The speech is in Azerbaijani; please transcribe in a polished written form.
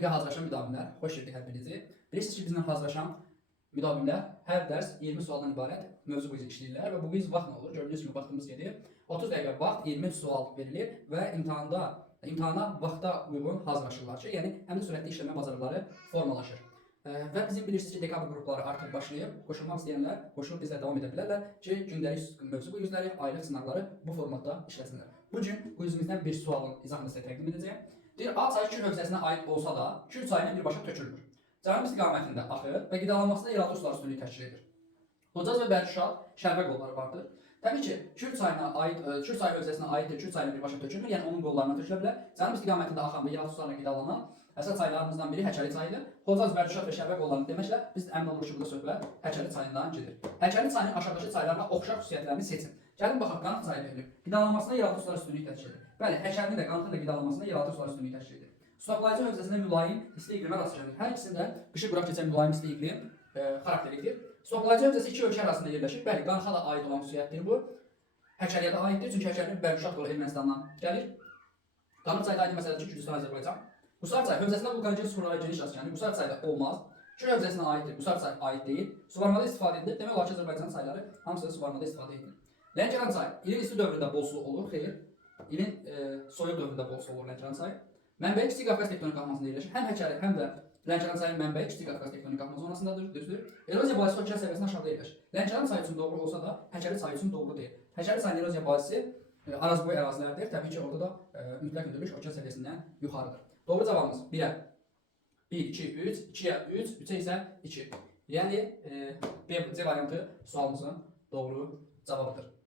Tövfiqə hazırlaşan müdavimlər, xoş gördük hər birinizi. Bilirsiniz ki, bizlə hazırlaşan müdavimlər hər dərs 20 sualdan ibarət mövzu quiz işləyirlər və bu quiz vaxt nə olur? Gördüyünüz kimi vaxtımız gedir. 30 dəqiqə vaxt, 20 sual verilir və imtahana vaxta uyğun hazırlaşırlar ki, yəni həmin sürətli işləmə bacarıqları formalaşır. Və bizim bilirsiniz ki, dekabr qrupları artıq başlayıb. Qoşulmaq istəyənlər qoşulub bizlə davam edə bilərlər ki, gündəlik mövzu quizləri, aylıq sınaqları bu formatda işləsinlər. Bu gün quizimizdən bir sualın izahını sizə təqdim edəcəyəm. Deyir, A çayı Kür hövzəsinə aid olsa da, Kür çayına birbaşa tökülmür. Cənub istiqamətində axır və qidalanmasında yeraltı sular üstünlüyü təşkil edir. Hocaz və Bərküşad şərqə qolları vardır. Təbii ki, Kür çayı hövzəsinə aiddir, Kür çayına birbaşa tökülmür, yəni onun qollarına tökülə bilər. Cənub istiqamətində axan və yeraltı sularla qidalanan əsas çaylarımızdan biri Həkəri çayıdır. Hocaz, Bərküşad və şərqə qollarını deməklə biz əmin oluruq ki, burada söhbət Həkəri çayından gedir. Həkəri çayının aşağıdakı çaylarla oxşar xüsusiyyətlərini seçin. Gəlin baxaq, Qanx çayı verilir. Qidalanmasında yeraltı sular üstünlüyü təşkil edir. Bəli, Həkərinin də Qanxın da qidalanmasında yeraltı sular üstünlüyü təşkil edir. Suaqlayıcı hövzəsində mülayim isti iqlimə rast gəlinir. Hər ikisində qışı quraq keçən mülayim isti iqlim xarakterlidir. Suaqlayıcı hövzəsi iki ölkə arasında yerləşir. Bəli, Qanxa da aid olan xüsusiyyətdir bu. Həkəriyə də aiddir, çünki Həkərinin Bərküşad qolu Ermənistandan gəlir. Qanx çayı da aid məsələdir ki, Gürcüstan, Azərbaycan. Qusar çayı hövzəsində vulkanik sulara geniş rast gəlinir. Qusar çayı da olmaz. Kür hövzəsinə aiddir, Qusar çayı aid deyil. Suvarmada istifadə edilir. Demək olar ki, Azərbaycanın çayları hamısı da suvarmada istifadə edilir. Lənkəran çayı ilin isti dövründə bol su olur, xeyr. İlin soyuq dövründə bol su olur Lənkəran çayı. Mənbəyi Kiçik Qafqaz tektonik qalxmasında yerləşir. Həm Həkəri, həm də Lənkəran çayının mənbəyi Kiçik Qafqaz tektonik qalxma zonasındadır, düzdür. Eroziya bazisi okean səviyyəsindən aşağıda yerləşir. Lənkəran çayı üçün doğru olsa da, Həkəri çayı üçün doğru deyil. Həkəri çayının eroziya bazisi arazboy ərazilərdir. Təbii ki, orada da mütləq hündürlük okean səviyyəsindən yuxarıdır. Doğru cavabımız 1-ə 1, 2, 3, 2-yə 3, 3-ə isə 2. Yəni, C variantı sualımızın doğru cavabıdır.